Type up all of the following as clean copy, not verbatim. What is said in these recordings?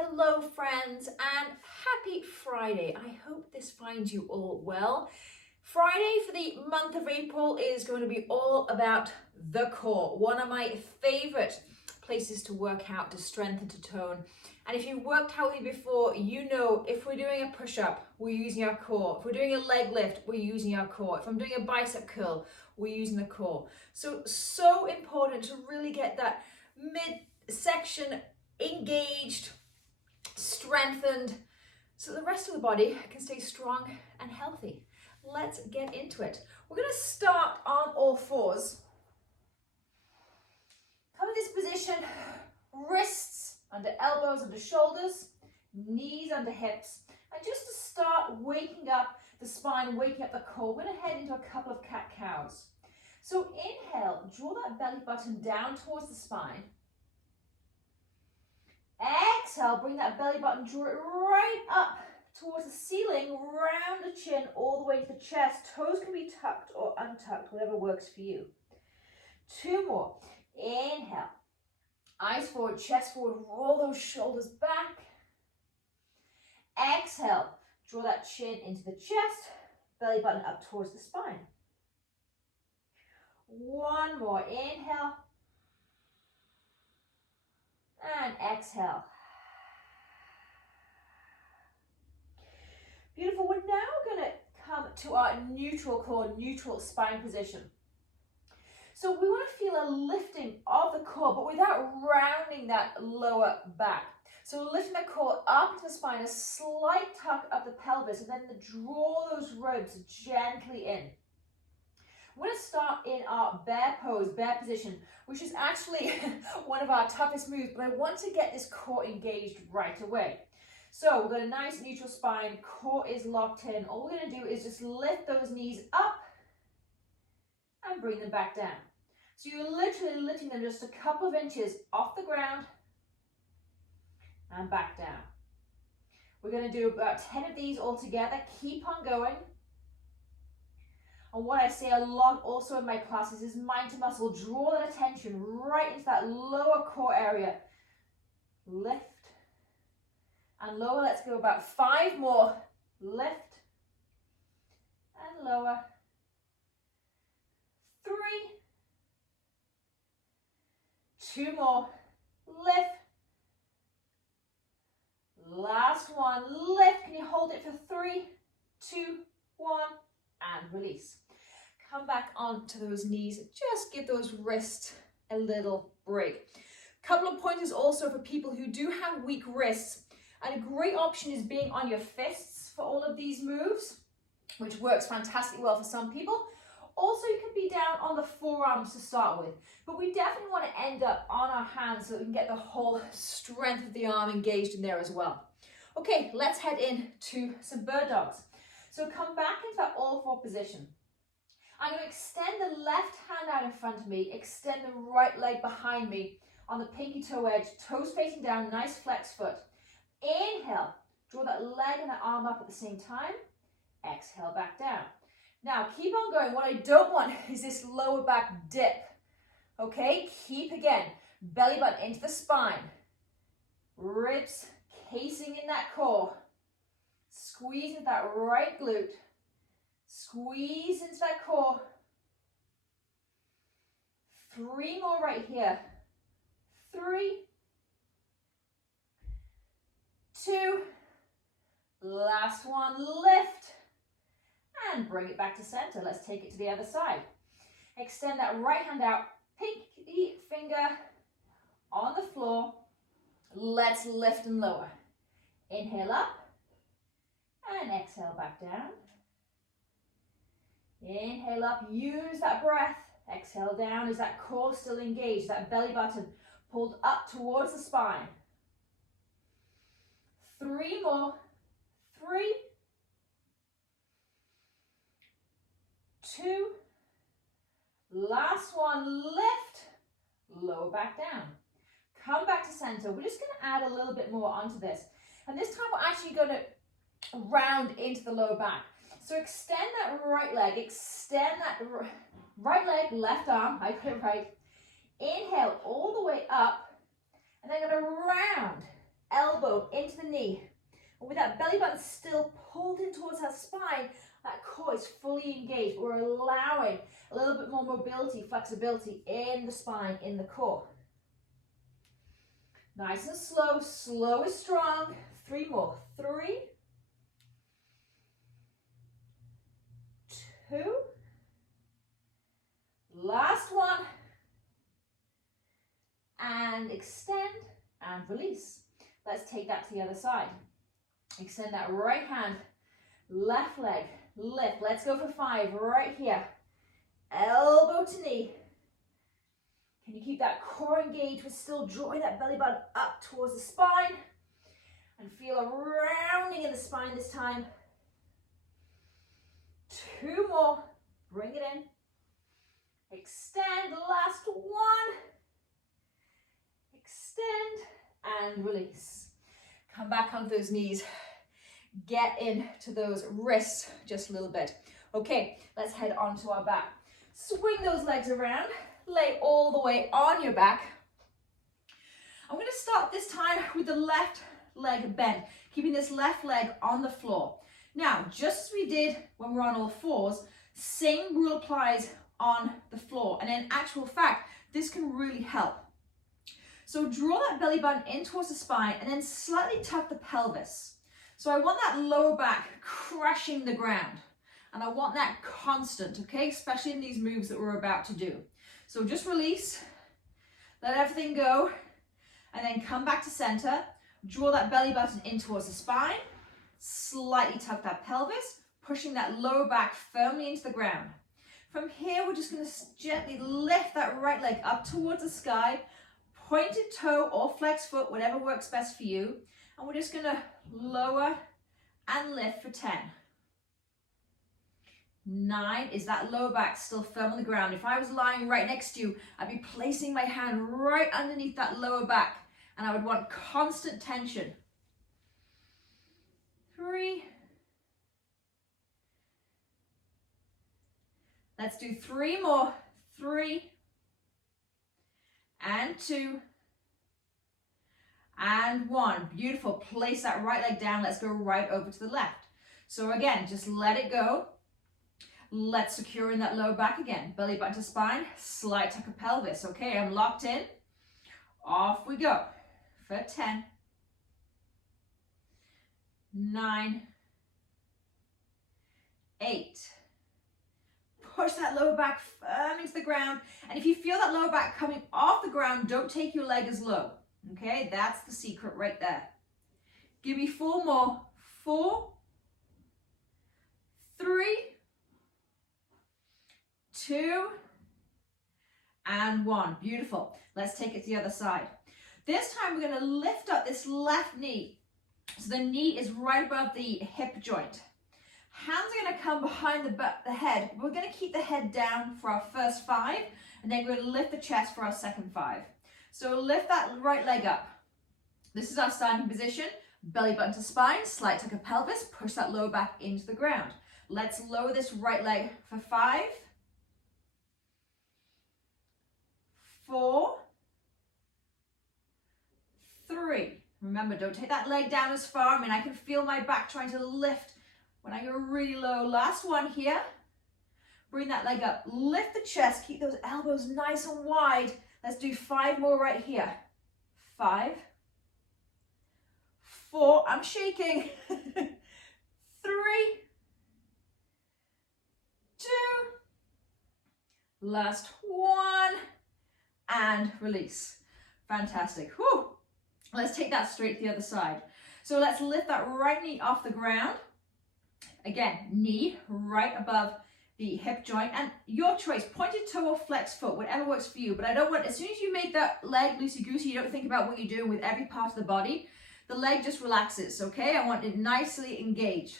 Hello friends, and happy Friday. I hope this finds you all well. Friday for the month of April is going to be all about the core, one of my favorite places to work out, to strengthen, to tone. And if you've worked out with me before, you know if we're doing a push-up, we're using our core. If we're doing a leg lift, we're using our core. If I'm doing a bicep curl, we're using the core. So important to really get that midsection engaged, strengthened, so the rest of the body can stay strong and healthy. Let's get into it. We're going to start on all fours. Come in this position, wrists under elbows, under shoulders, knees under hips. And just to start waking up the spine, waking up the core, we're going to head into a couple of cat-cows. So inhale, draw that belly button down towards the spine. Exhale, bring that belly button, draw it right up towards the ceiling, round the chin, all the way to the chest. Toes can be tucked or untucked, whatever works for you. Two more. Inhale. Eyes forward, chest forward, roll those shoulders back. Exhale, draw that chin into the chest, belly button up towards the spine. One more. Inhale. And exhale. Beautiful. We're now going to come to our neutral core, neutral spine position. So we want to feel a lifting of the core, but without rounding that lower back. So lifting the core up to the spine, a slight tuck of the pelvis, and then draw those ribs gently in. We're going to start in our bear pose, bear position, which is actually one of our toughest moves, but I want to get this core engaged right away. So we've got a nice neutral spine, core is locked in. All we're going to do is just lift those knees up and bring them back down. So you're literally lifting them just a couple of inches off the ground and back down. We're going to do about 10 of these all together. Keep on going. And what I say a lot also in my classes is mind to muscle. Draw that attention right into that lower core area. Lift and lower. Let's go about 5 more. Lift and lower. 3. 2 more. Lift. Last one. Lift. Can you hold it for 3, 2, 1? And release. Come back onto those knees. Just give those wrists a little break. Couple of pointers also for people who do have weak wrists. And a great option is being on your fists for all of these moves, which works fantastically well for some people. Also, you can be down on the forearms to start with, but we definitely want to end up on our hands so that we can get the whole strength of the arm engaged in there as well. Okay, let's head into some bird dogs. So come back into that all four position. I'm going to extend the left hand out in front of me, extend the right leg behind me on the pinky toe edge, toes facing down, nice flex foot. Inhale, draw that leg and that arm up at the same time. Exhale, back down. Now keep on going. What I don't want is this lower back dip. Okay, keep again. Belly button into the spine. Ribs casing in that core. Squeeze into that right glute. Squeeze into that core. 3 more right here. 3, 2, last one, lift, and bring it back to center. Let's take it to the other side. Extend that right hand out, pinky finger on the floor. Let's lift and lower. Inhale up. And exhale back down. Inhale up, use that breath. Exhale down. Is that core still engaged? That belly button pulled up towards the spine. 3 more. 3, 2, last one, lift, lower back down. Come back to center. We're just going to add a little bit more onto this. And this time we're actually going to round into the lower back. So extend that right leg, extend that right leg, left arm, I got it right. Inhale all the way up, and then going to round, elbows elbow into the knee. And with that belly button still pulled in towards our spine, that core is fully engaged. We're allowing a little bit more mobility, flexibility in the spine, in the core. Nice and slow. Slow is strong. 3 more. 3, 2, last one, and extend and release. Let's take that to the other side. Extend that right hand, left leg, lift. Let's go for 5 right here. Elbow to knee. Can you keep that core engaged? We're still drawing that belly button up towards the spine. And feel a rounding in the spine this time. 2 more. Bring it in. Extend. Last one. Extend and release. Come back onto those knees. Get into those wrists just a little bit. Okay, let's head onto our back. Swing those legs around. Lay all the way on your back. I'm going to start this time with the left leg bent, keeping this left leg on the floor. Now, just as we did when we're on all fours, same rule applies on the floor. And in actual fact, this can really help. So draw that belly button in towards the spine and then slightly tuck the pelvis. So I want that lower back crushing the ground. And I want that constant, okay? Especially in these moves that we're about to do. So just release, let everything go, and then come back to center. Draw that belly button in towards the spine. Slightly tuck that pelvis, pushing that lower back firmly into the ground. From here, we're just going to gently lift that right leg up towards the sky, pointed toe or flex foot, whatever works best for you. And we're just going to lower and lift for 10. 9, is that lower back still firm on the ground? If I was lying right next to you, I'd be placing my hand right underneath that lower back, and I would want constant tension. 3. Let's do 3 more. 3 and 2 and 1. Beautiful. Place that right leg down. Let's go right over to the left. So again, just let it go. Let's secure in that lower back again. Belly button to spine, slight tuck of pelvis. Okay, I'm locked in. Off we go for 10, 9, 8. Push that lower back firm into the ground. And if you feel that lower back coming off the ground, don't take your leg as low. Okay, that's the secret right there. Give me 4 more. 4, 3, 2, and 1. Beautiful. Let's take it to the other side. This time we're going to lift up this left knee. So the knee is right above the hip joint. Hands are going to come behind the head. We're going to keep the head down for our first 5, and then we're going to lift the chest for our second 5. So lift that right leg up. This is our standing position. Belly button to spine, slight tuck of pelvis, push that lower back into the ground. Let's lower this right leg for 5, 4, 3. Remember, don't take that leg down as far. I mean, I can feel my back trying to lift when I go really low. Last one here. Bring that leg up. Lift the chest. Keep those elbows nice and wide. Let's do 5 more right here. 5, 4. I'm shaking. 3, 2. Last one. And release. Fantastic. Whew. Let's take that straight to the other side. So let's lift that right knee off the ground. Again, knee right above the hip joint. And your choice, pointed toe or flex foot, whatever works for you. But I don't want, as soon as you make that leg loosey-goosey, you don't think about what you're doing with every part of the body. The leg just relaxes, okay? I want it nicely engaged.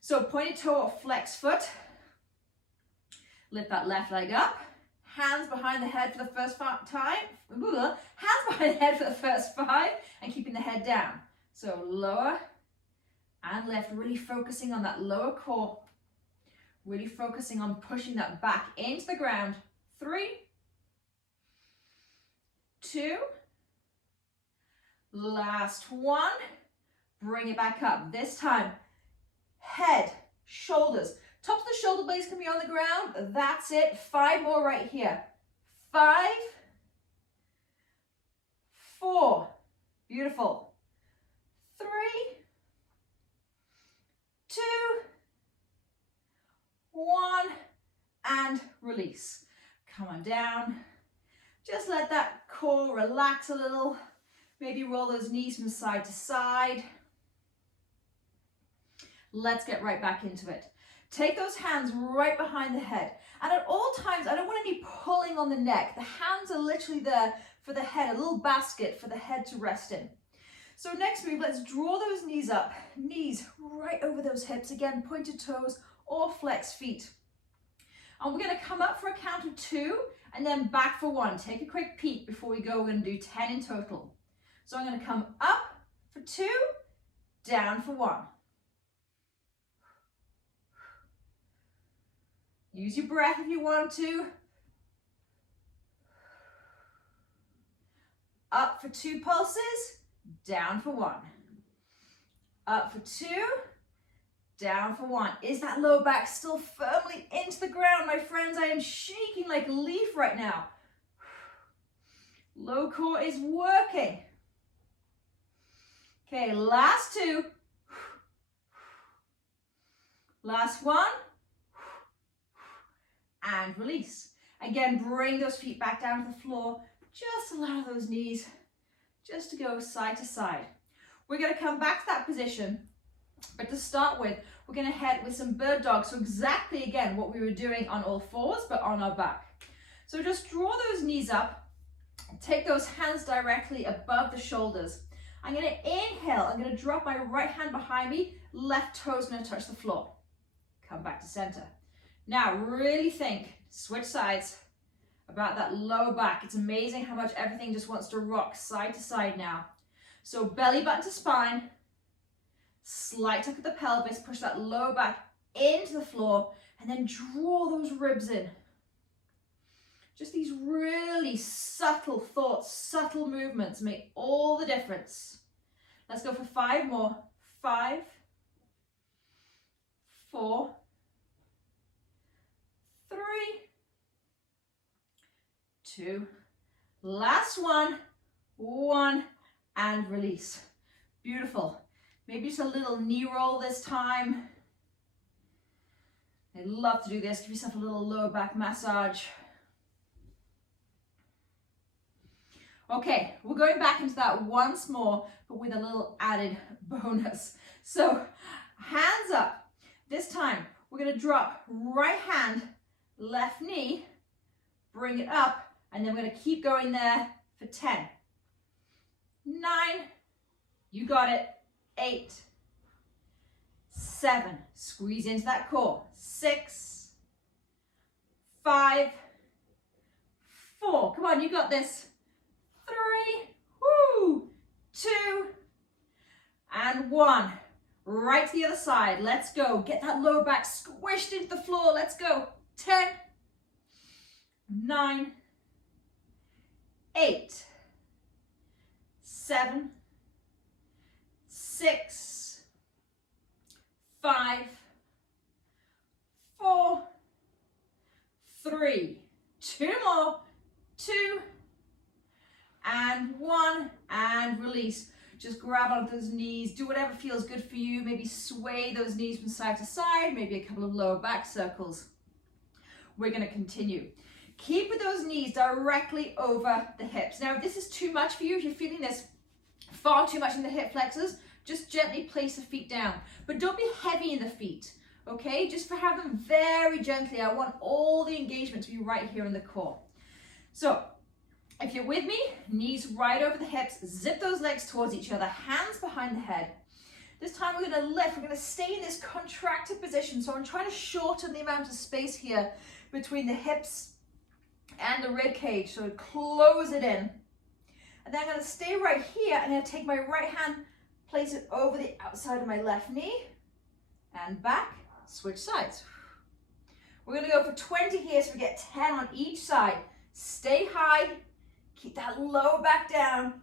So pointed toe or flex foot. Lift that left leg up. Hands behind the head for the first time. Hands behind the head for the first 5 and keeping the head down. So lower and lift, really focusing on that lower core. Really focusing on pushing that back into the ground. 3, 2, last one, bring it back up. This time, head, shoulders. Tops of the shoulder blades can be on the ground. That's it. 5 more right here. 5, 4. Beautiful. 3, 2, 1, and release. Come on down. Just let that core relax a little. Maybe roll those knees from side to side. Let's get right back into it. Take those hands right behind the head. And at all times, I don't want any pulling on the neck. The hands are literally there for the head, a little basket for the head to rest in. So next move, let's draw those knees up. Knees right over those hips. Again, pointed toes or flex feet. And we're going to come up for a count of 2 and then back for 1. Take a quick peek before we go. We're going to do 10 in total. So I'm going to come up for 2, down for 1. Use your breath if you want to. Up for 2 pulses, down for 1. Up for 2, down for 1. Is that low back still firmly into the ground, my friends? I am shaking like a leaf right now. Low core is working. Okay, last 2. Last 1. And release. Again, bring those feet back down to the floor. Just allow those knees just to go side to side. We're going to come back to that position, but to start with, we're going to head with some bird dog. So exactly, again, what we were doing on all fours, but on our back. So just draw those knees up. Take those hands directly above the shoulders. I'm going to inhale. I'm going to drop my right hand behind me. Left toe is going to touch the floor. Come back to center. Now, really think, switch sides, about that low back. It's amazing how much everything just wants to rock side to side now. So belly button to spine, slight tuck of the pelvis, push that low back into the floor, and then draw those ribs in. Just these really subtle thoughts, subtle movements make all the difference. Let's go for 5 more. 5, 4, 3, 2, last 1, 1, and release. Beautiful. Maybe just a little knee roll this time. I love to do this. Give yourself a little lower back massage. Okay, we're going back into that once more, but with a little added bonus. So hands up. This time we're going to drop right hand, left knee, bring it up, and then we're going to keep going there for 10, 9, you got it, 8, 7, squeeze into that core, 6, 5, 4, come on, you got this, 3, woo, 2, and 1. Right to the other side. Let's go. Get that lower back squished into the floor. Let's go. 10, 9, 8, 7, 6, 5, 4, 3, 2 more, 2, and 1, and release. Just grab onto those knees, do whatever feels good for you. Maybe sway those knees from side to side, maybe a couple of lower back circles. We're going to continue. Keep with those knees directly over the hips. Now, if this is too much for you, if you're feeling this far too much in the hip flexors, just gently place the feet down. But don't be heavy in the feet, okay? Just have them very gently. I want all the engagement to be right here in the core. So, if you're with me, knees right over the hips, zip those legs towards each other, hands behind the head. This time we're going to lift, we're going to stay in this contracted position. So I'm trying to shorten the amount of space here between the hips and the rib cage. So close it in. And then I'm going to stay right here. I'm going to take my right hand, place it over the outside of my left knee, and back, switch sides. We're going to go for 20 here, so we get 10 on each side. Stay high. Keep that lower back down.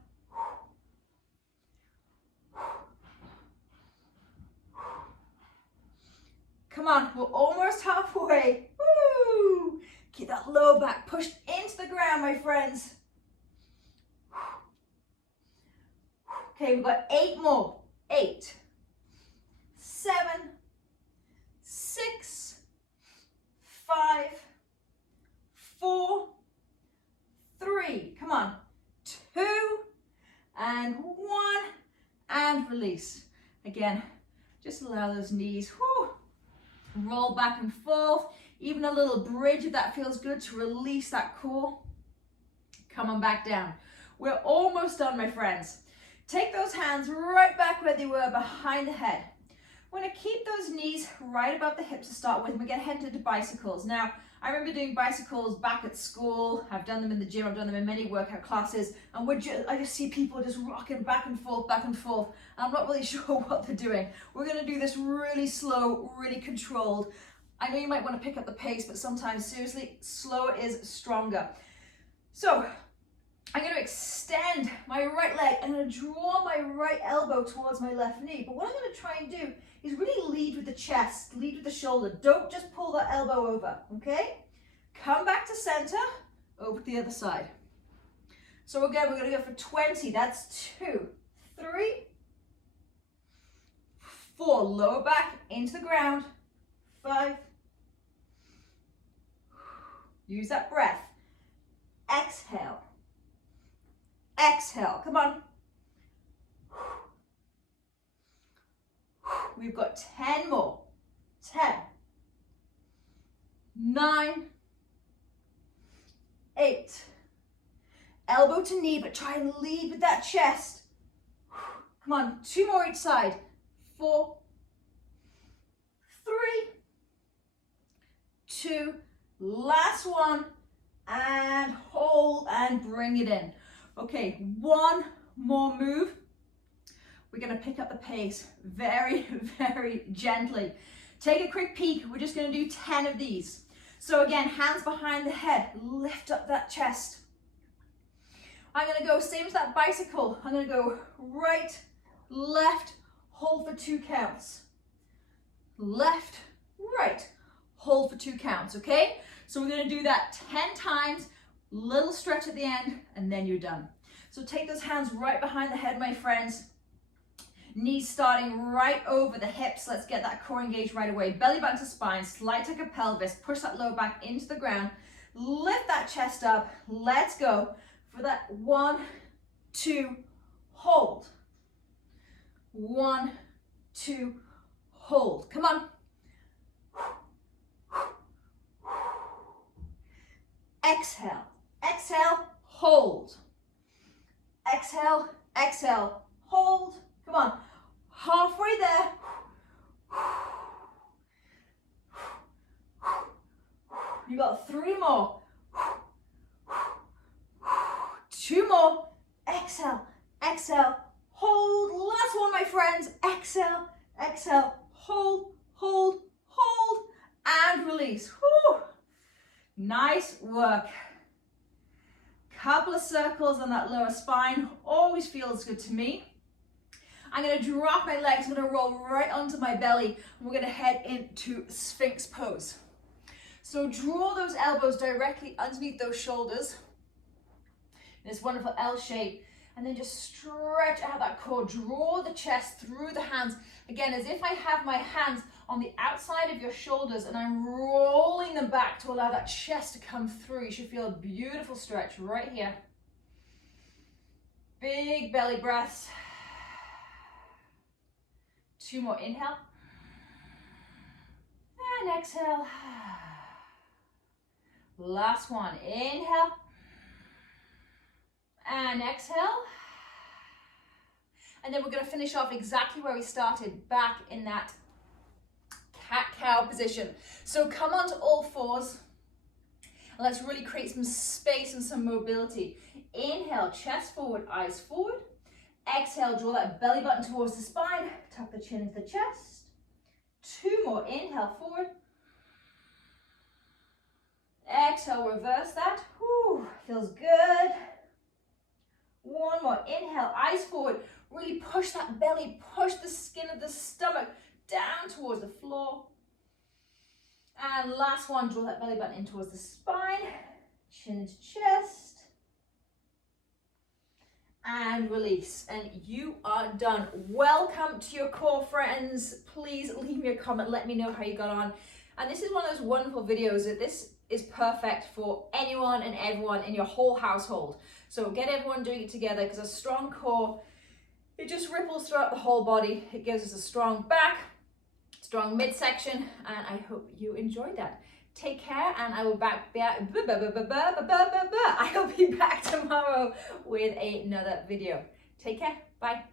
Come on, we're almost halfway. Woo! Keep that low back pushed into the ground, my friends. Okay, we've got 8 more. 8, 7, 6, 5, 4, 3. Come on. 2, and 1, and release. Again, just allow those knees, roll back and forth. Even a little bridge if that feels good to release that core. Come on back down. We're almost done, my friends. Take those hands right back where they were, behind the head. We're going to keep those knees right above the hips to start with. We're going to head into bicycles. Now, I remember doing bicycles back at school. I've done them in the gym. I've done them in many workout classes. And I just see people just rocking back and forth, back and forth. And I'm not really sure what they're doing. We're going to do this really slow, really controlled. I know you might want to pick up the pace, but sometimes, seriously, slower is stronger. So, I'm going to extend my right leg. I'm going to draw my right elbow towards my left knee. But what I'm going to try and do is really lead with the chest, lead with the shoulder. Don't just pull that elbow over, okay? Come back to center, over to the other side. So again, we're going to go for 20. That's 2, 3, 4. Lower back into the ground. 5. Use that breath. Exhale. Exhale. Come on. We've got 10 more. 10, 9, 8. Elbow to knee, but try and lead with that chest. Come on, 2 more each side. 4, 3, 2. Last one. And hold and bring it in. Okay, 1 more move. We're going to pick up the pace very, very gently. Take a quick peek. We're just going to do 10 of these. So again, hands behind the head. Lift up that chest. I'm going to go same as that bicycle. I'm going to go right, left, hold for 2 counts. Left, right, hold for 2 counts, okay? So we're going to do that 10 times, little stretch at the end, and then you're done. So take those hands right behind the head, my friends. Knees starting right over the hips. Let's get that core engaged right away. Belly button to spine, slight tuck of pelvis. Push that low back into the ground. Lift that chest up. Let's go for that 1, 2, hold. 1, 2, hold. Come on. Exhale. Exhale, hold. Exhale, exhale, hold. Come on, halfway there. You got 3 more. 2 more. Exhale, exhale, hold. Last one, my friends. Exhale, exhale, hold, hold, hold, and release. Whew. Nice work. Couple of circles on that lower spine. Always feels good to me. I'm going to drop my legs. I'm going to roll right onto my belly. And we're going to head into Sphinx pose. So draw those elbows directly underneath those shoulders. This wonderful L shape. And then just stretch out that core. Draw the chest through the hands. Again, as if I have my hands on the outside of your shoulders and I'm rolling them back to allow that chest to come through. You should feel a beautiful stretch right here. Big belly breaths. 2 more, inhale. And exhale. Last one, inhale. And exhale. And then we're going to finish off exactly where we started, back in that cat-cow position. So come onto all fours. And let's really create some space and some mobility. Inhale, chest forward, eyes forward. Exhale, draw that belly button towards the spine. Tuck the chin into the chest. 2 more, inhale, forward. Exhale, reverse that. Whew, feels good. 1 more, inhale, eyes forward. Really push that belly, push the skin of the stomach down towards the floor. And last one, draw that belly button in towards the spine, chin to chest. And release, and you are done. Welcome to your core, friends. Please leave me a comment, let me know how you got on. And this is one of those wonderful videos that this is perfect for anyone and everyone in your whole household. So get everyone doing it together, because a strong core, it just ripples throughout the whole body. It gives us a strong back, strong midsection, and I hope you enjoyed that. Take care, and I will I will be back tomorrow with another video. Take care. Bye.